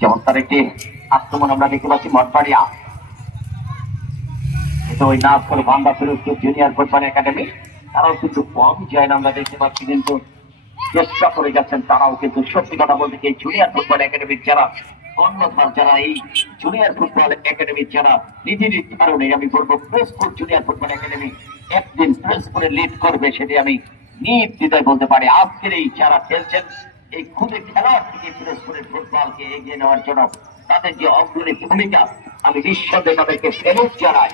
চমৎকার একটি আক্রমণ আমরা দেখতে পাচ্ছি মঠবাড়িয়া, কিন্তু ওই Nathpur Bhanda Firozpur junior football academy তারাও কিন্তু কম যায় না আমরা দেখতে পাচ্ছি, কিন্তু চেষ্টা করে যাচ্ছেন তারাও। কিন্তু সত্যি কথা বলতে এই জুনিয়র ফুটবল একাডেমির যারা অন্যতম, যারা এই জুনিয়র ফুটবল একাডেমির যারা নিজের কারণে আমি বলবো প্রেসপুর জুনিয়র ফুটবল একাডেমি একদিন প্রেসপুরে লিড করবে, সেটি আমি নির্দ্বিধায় বলতে পারি। আজকের এই যারা খেলছেন এই খুবই খেলার থেকে প্রেসপুরের ফুটবলকে এগিয়ে নেওয়ার জন্য তাদের যে অগ্রণী ভূমিকা, আমি নিঃসন্দেহে তাদেরকে ফেরত জানাই।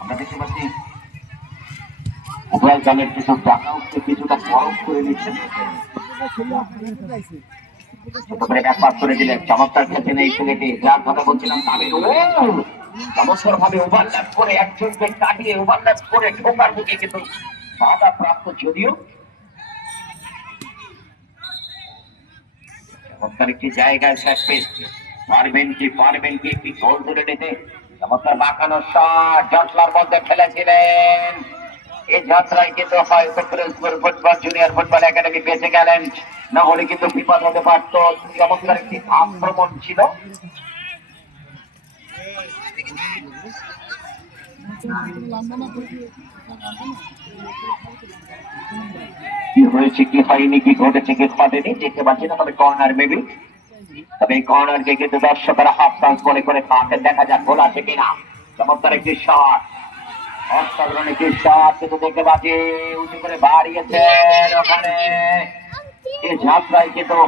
আমরা দেখতে পাচ্ছি উভয় দলের কিছু টাকা উঠতে কিছুটা গরম করে নিচ্ছেন, করে দিলেন। চমৎকার খেলছেন এই ছেলেটি, যার কথা বলছিলাম চমৎকার ভাবে ওভারল্যাপ করে একজনকে কাটিয়ে ওভারল্যাপ করে ঢোকার দিকে কিন্তু বাধা প্রাপ্ত, যদিও চমৎকার একটি জায়গায় শেষ পেয়েছে। পারবেন কি একটি গোল তুলে নিতে? চমৎকার বাঁকানোর শট জটলার মধ্যে খেলেছিলেন। এই যাত্রায় কিন্তু হয়তো ফুটবল জুনিয়র ফুটবল একাডেমি বেঁচে গেলেন, না হলে কিন্তু বিপদ হতে পারত। চমৎকার একটি আক্রমণ ছিল। কি হয়েছে, কি হয়নি, কি ঘটেছে, কি ঘটেনি দেখতে পাচ্ছি না, তবে কর্নার মেবি। তবে এই কর্নারকে কিন্তু দর্শকেরা হাফ চান্স মনে করে থাকে। দেখা যাক গোল আছে কিনা। চমৎকার একটি শট, অসাধারণ একটি শট কিন্তু দেখতে পাচ্ছি উঁচু করে বাড়িয়েছেন ওখানে। এই যাত্রায় কিন্তু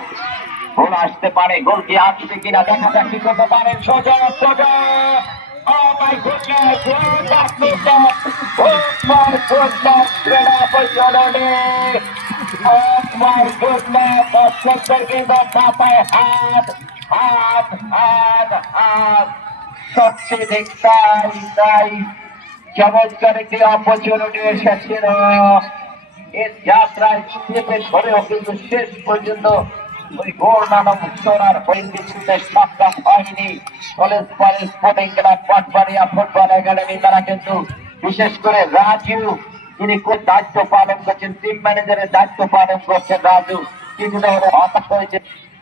গোল আসতে পারে, গোল কি আসবে কিনা দেখা যাক কি করতে পারেন। সোজা Oh my goodness, what a shot! Oh my goodness, oh my goodness, the second in the top by half. সত্যি দেখতাই চমৎকার একটি অপরচুনিটি এসেছিল। এর যাত্রায় চেপে ধরেও কিন্তু শেষ পর্যন্ত ওই গোল নামক সোনার কিছুতে সক্ষম হয়নি college sporting club Mathbaria football academy. তারা কিন্তু বিশেষ করে রাজু, যিনি দায়িত্ব পালন করছেন, টিম ম্যানেজারের দায়িত্ব পালন করছেন রাজু, কিছুটা হতাশ হয়েছে।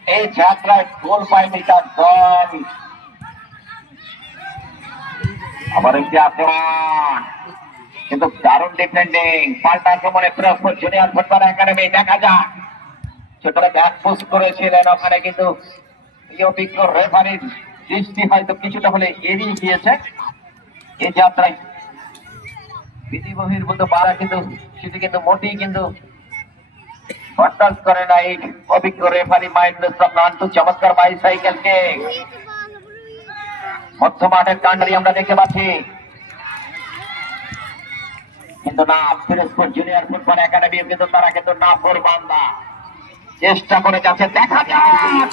এই যাত্রায় গোল পায়নি তার দল। আবার একটি আক্রমণ, কিন্তু দারুণ ডিফেন্ডিং। পাল্টা আক্রমণে পিরোজপুর জুনিয়র ফুটবল একাডেমি। দেখা যাক, ছোটরা ব্যাক পোস্ট করেছিলেন ওখানে, কিন্তু অভিজ্ঞ রেফারির দৃষ্টি হয়তো কিছুটা হলে এড়িয়ে গিয়েছে। এই যাত্রায় বিধি বহির্ভূত বাধা কিন্তু সেটি কিন্তু মোটেই কিন্তু বরদাস্ত করে না এই অভিজ্ঞ রেফারি মাইনুল ইসলাম নান্টু। চমৎকার বাইসাইকেলকে মধ্য মাঠের কান্ডারি আমরা দেখতে পাচ্ছি, কিন্তু না পিরোজপুর জুনিয়র ফুটবল একাডেমি কিন্তু তারা কিন্তু না ফোরবান্দা চেষ্টা করে যাচ্ছে। দেখা যাক,